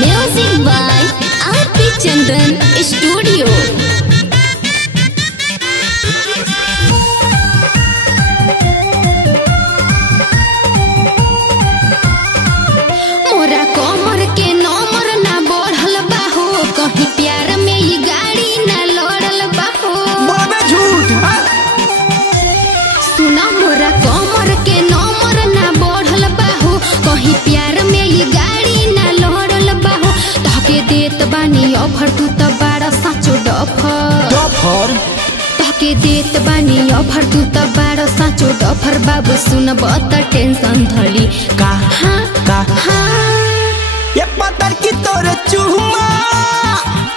Music by RP Chandan studio. मोरा कमर के नंबर ना बढ़ल बाहो, कहीं प्यार में ही गाड़ी ना लड़ल बाहो। बाबे झूठ। सुना मोरा कमर के नंबर ना बढ़ल बाहो, कहीं प्यार में ही गाड़ी ना लड़ल बाहो। तहके देत बानी ऑफर, तू तो बड़ा साचो डफर। तहके देत बानी ऑफर, तू तो बड़ा साचो डफर। बाबू सुन बत टेंशन धली का हाँ का हाँ। ये पत्थर की तोरे चुमा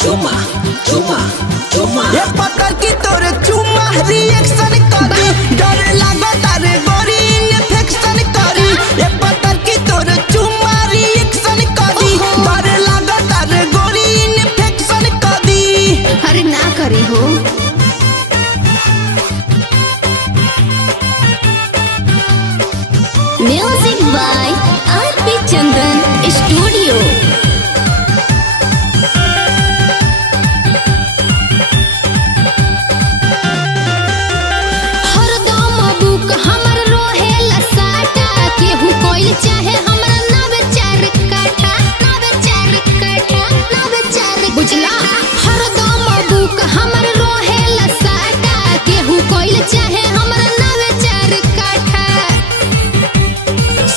चुमा चुमा चुमा, ये पत्थर की तोरे चुमा रिएक्शन करी, डर लागो तारे गोरी इन्फेक्शन करी। ये पत्थर की तोरे चुमा रिएक्शन करी, डर लागो तारे गोरी इन्फेक्शन करी। अरे ना करे हो। Music by RP Chandan studio. हरदम बुक हमर रोहेला साटा, केहू कोइल चाहे हमरा नवे चार काठा, नवे चार काठा, नवे चार बुझला। हरदम बुक हमर रोहेला साटा, केहू कोइल चाहे हमरा नवे चार काठा।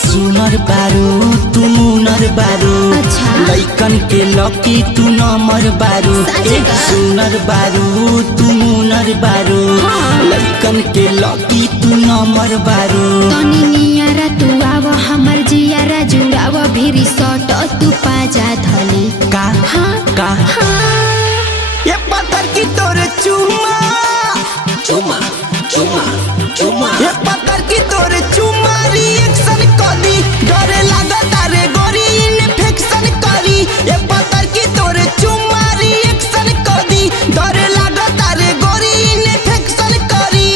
सुनर बारू तू मुनर बारू, अच्छा। लइकन के लकी तू नमर बारू। सच्ची का? सुनर बारू तू मुनर बारू, हाँ। लइकन के लकी तू नमर बारू। तनी नियारा तू आव, हमर जियारा जुड़ाव, भिरी सट तू पाजा धली का हाँ का हाँ। ये पत्थर की तोरे चुमा चुमा चुमा चुमा, ये पत्थर की तोरे चुमा रिएक्शन करी, डरे लागो तारे गोरी इन्फेक्शन करी। ये पत्थर की तोरे चुमा रिएक्शन करी, डरे लागो तारे गोरी इन्फेक्शन करी।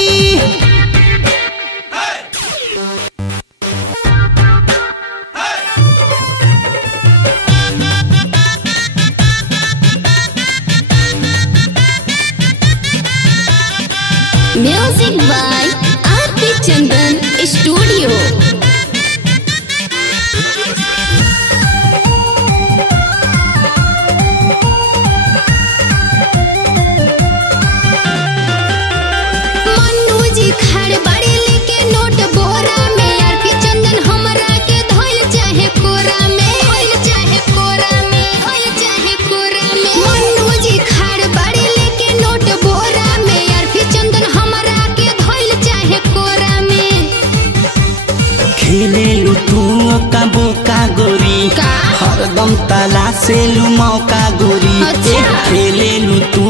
Music by RP Chandan studio. मन्नू जी खड़ बड़ी लेके नोट बोरा में, आरपी चंदन हमरा के धोइल चाहे कोरा में, धोइल चाहे कोरा में, धोइल चाहे कोरा में। मन्नू जी खड़ बड़ी लेके नोट बोरा में, आरपी चंदन हमरा के धोइल चाहे कोरा में। खेले लू तू का बोका गोरी, का? हरदम तलाशे लू मौका गोरी। अच्छा। खेले लू तू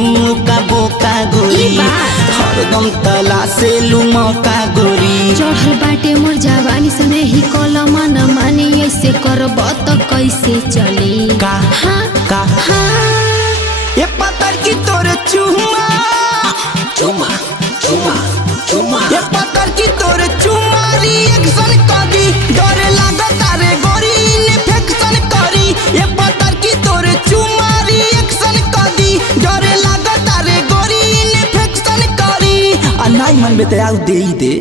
का बोका गोरी, ई बात। हरदम तलाशे लू मौका गोरी। चढ़ल बाटे मोर जवानी सने ही कलम न मानी, ऐसे करब त कैसे चली का हाँ का हाँ। ये पत्थर की तोरे चुमा चुमा चुमा चुमा, ये पत्थर की तोरे चुमा रिएक्शन करी, डरे लागो तारे गोरी इन्फेक्शन करी। ये पत्थर की तोरे चुमा रिएक्शन करी, डरे लागो तारे गोरी इन्फेक्शन करी। आ नाई मन में दे दे।